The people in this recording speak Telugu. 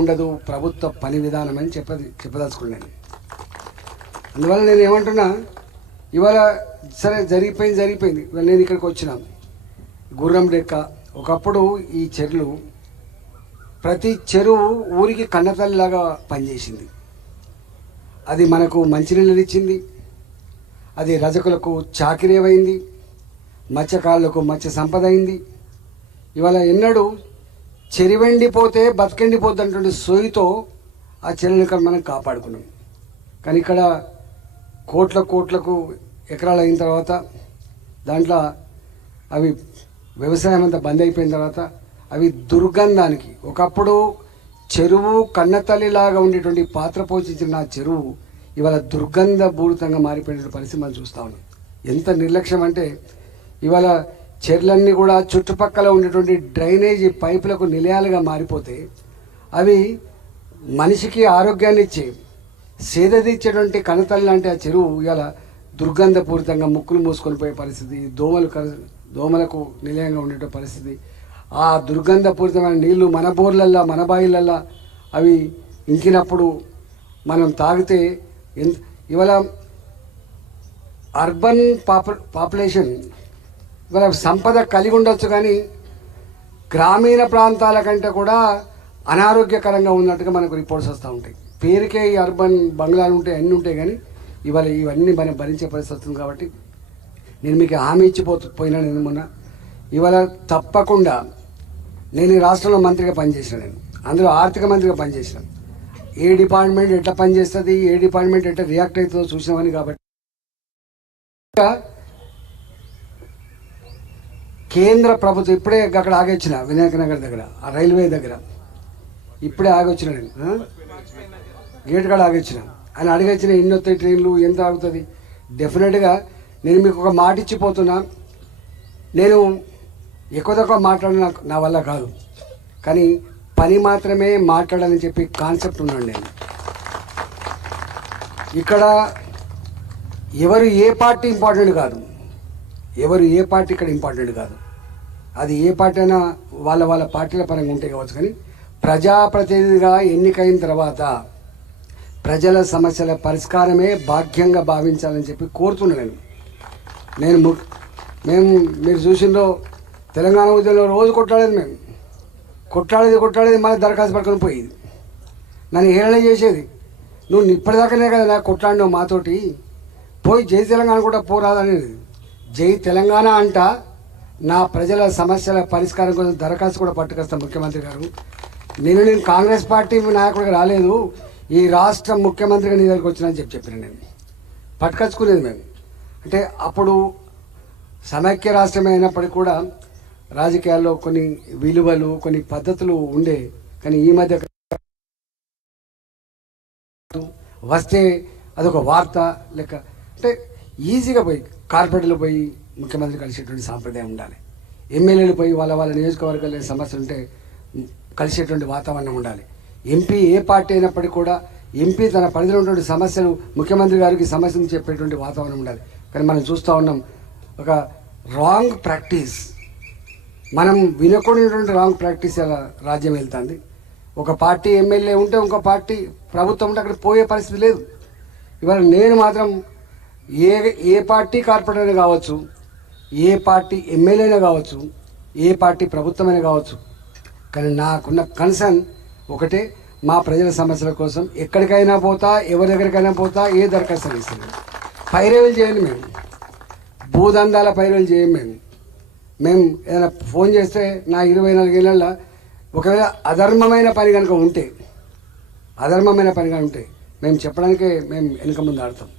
ఉండదు ప్రభుత్వ పని విధానం అని చెప్పదలుచుకున్నాను. అందువల్ల నేను ఏమంటున్నా, ఇవాళ సరే జరిగిపోయింది. ఇవాళ నేను ఇక్కడికి వచ్చినాను గుర్రం డెక్క. ఒకప్పుడు ఈ చెరువులు, ప్రతి చెరువు ఊరికి కన్నతల్లిలాగా పనిచేసింది. అది మనకు మంచినీళ్ళు ఇచ్చింది, అది రజకులకు చాకిరీ అయింది, మత్స్యకారులకు మత్స్య సంపద అయింది. ఇవాళ ఎన్నడూ చెరివెండిపోతే బతికెండిపోద్ది అంటుండే సోయితో ఆ చెరువుని మనం కాపాడుకున్నాం. కానీ ఇక్కడ కోట్లకు ఎకరాలు అయిన తర్వాత దాంట్లో అవి వ్యవసాయం అంతా బంద్ అయిపోయిన తర్వాత అవి దుర్గంధానికి, ఒకప్పుడు చెరువు కన్నతల్లిలాగా ఉండేటువంటి పాత్ర పోషించిన ఆ చెరువు ఇవాళ దుర్గంధపూరితంగా మారిపోయిన పరిస్థితి మనం చూస్తూ ఉన్నాం. ఎంత నిర్లక్ష్యం అంటే, ఇవాళ చెర్లన్నీ కూడా చుట్టుపక్కల ఉండేటువంటి డ్రైనేజీ పైపులకు నిలయాలుగా మారిపోతే అవి మనిషికి ఆరోగ్యాన్ని ఇచ్చే సేదతీర్చేటువంటి కనతల్లి లాంటి ఆ చెరువు ఇవాళ దుర్గంధపూరితంగా ముక్కులు మూసుకొని పోయే పరిస్థితి, దోమలకు నిలయంగా ఉండే పరిస్థితి. ఆ దుర్గంధపూరితమైన నీళ్లు మన బోర్లల్లా మన బాయిలల్లా అవి ఇంకినప్పుడు మనం తాగితే ఇవాళ అర్బన్ పాపులేషన్ ఇవాళ సంపద కలిగి ఉండొచ్చు, కానీ గ్రామీణ ప్రాంతాల కంటే కూడా అనారోగ్యకరంగా ఉన్నట్టుగా మనకు రిపోర్ట్స్ వస్తూ ఉంటాయి. పేరుకే ఈ అర్బన్ బంగ్లాలు ఉంటాయి, అన్నీ ఉంటాయి, కానీ ఇవాళ ఇవన్నీ మనం భరించే పరిస్థితి వస్తుంది. కాబట్టి నేను మీకు హామీ ఇచ్చిపోయినా నేను మొన్న ఇవాళ తప్పకుండా నేను ఈ రాష్ట్రంలో మంత్రిగా పనిచేసిన, నేను అందులో ఆర్థిక మంత్రిగా పనిచేసిన, ఏ డిపార్ట్మెంట్ ఎట్లా పనిచేస్తుంది, ఏ డిపార్ట్మెంట్ ఎట్లా రియాక్ట్ అవుతుందో చూసినామని. కాబట్టి కేంద్ర ప్రభుత్వం ఇప్పుడే అక్కడ ఆగొచ్చిన వినాయక నగర్ దగ్గర, ఆ రైల్వే దగ్గర ఇప్పుడే ఆగొచ్చిన, నేను గేట్ కాడ ఆగొచ్చిన. ఆయన అడిగొచ్చిన ఎన్ని వస్తాయి ట్రైన్లు, ఎంత ఆగుతుంది. డెఫినెట్గా నేను మీకు ఒక మాట ఇచ్చిపోతున్నా, నేను ఎక్కువ తక్కువ మాట్లాడిన నా వల్ల కాదు, కానీ పని మాత్రమే మాట్లాడాలని చెప్పి కాన్సెప్ట్ ఉన్నాను నేను. ఇక్కడ ఎవరు ఏ పార్టీ ఇంపార్టెంట్ కాదు, ఎవరు ఏ పార్టీ ఇక్కడ ఇంపార్టెంట్ కాదు. అది ఏ పార్టీ అయినా వాళ్ళ పార్టీల పరంగా ఉంటే కావచ్చు, కానీ ప్రజాప్రతినిధిగా ఎన్నికైన తర్వాత ప్రజల సమస్యల పరిష్కారమే భాగ్యంగా భావించాలని చెప్పి కోరుతున్నాను నేను. మీరు చూసిందో తెలంగాణ ఉద్యమంలో రోజు కొట్లాడేది, మేము కొట్లాడేది మళ్ళీ దరఖాస్తు పట్టుకొని పోయేది, నన్ను హేళన చేసేది. నువ్వు ఇప్పటిదాకానే కదా నాకు కొట్లాడినావు మాతోటి, పోయి జై తెలంగాణ కూడా పోరాదనేది. జై తెలంగాణ అంట, నా ప్రజల సమస్యల పరిష్కారం కోసం దరఖాస్తు కూడా పట్టుకొస్తాను ముఖ్యమంత్రి గారు. నేను కాంగ్రెస్ పార్టీ నాయకుడిగా రాలేదు, ఈ రాష్ట్ర ముఖ్యమంత్రిగా నీ దగ్గరికి వచ్చినా చెప్పిన నేను పట్టుకొచ్చుకునేది మేము. అంటే అప్పుడు సమైక్య రాష్ట్రమే అయినప్పటికీ కూడా రాజకీయాల్లో కొన్ని విలువలు కొన్ని పద్ధతులు ఉండే, కానీ ఈ మధ్య వస్తే అదొక వార్త లెక్క. అంటే ఈజీగా పోయి కార్పొరేట్లో పోయి ముఖ్యమంత్రి కలిసేటువంటి సాంప్రదాయం ఉండాలి, ఎమ్మెల్యేలు పోయి వాళ్ళ నియోజకవర్గాల సమస్యలు ఉంటే కలిసేటువంటి వాతావరణం ఉండాలి. ఎంపీ ఏ పార్టీ అయినప్పటికీ కూడా ఎంపీ తన పరిధిలో ఉన్నటువంటి సమస్యలు ముఖ్యమంత్రి గారికి సమస్యలు చెప్పేటువంటి వాతావరణం ఉండాలి. కానీ మనం చూస్తూ ఉన్నాం ఒక రాంగ్ ప్రాక్టీస్, మనం వినకూడనటువంటి రాంగ్ ప్రాక్టీస్ అలా రాజ్యం వెళ్తుంది. ఒక పార్టీ ఎమ్మెల్యే ఉంటే ఇంకో పార్టీ ప్రభుత్వం ఉంటే అక్కడ పోయే పరిస్థితి లేదు. ఇవాళ నేను మాత్రం ఏ పార్టీ కార్పొరేటర్ కావచ్చు, ఏ పార్టీ ఎమ్మెల్యేనే కావచ్చు, ఏ పార్టీ ప్రభుత్వమైనా కావచ్చు, కానీ నాకున్న కన్సర్న్ ఒకటే, మా ప్రజల సమస్యల కోసం ఎక్కడికైనా పోతా, ఎవరి దగ్గరికైనా పోతా, ఏ దరఖాస్తు ఇస్తుంది. పైరవీలు చేయండి, మేము భూదందాల పైరవీలు చేయం. మేము ఏదైనా ఫోన్ చేస్తే నా 24 ఏళ్ళల్లో ఒకవేళ అధర్మమైన పని కనుక ఉంటే మేము చెప్పడానికే మేము వెనుక ముందు ఆడతాం.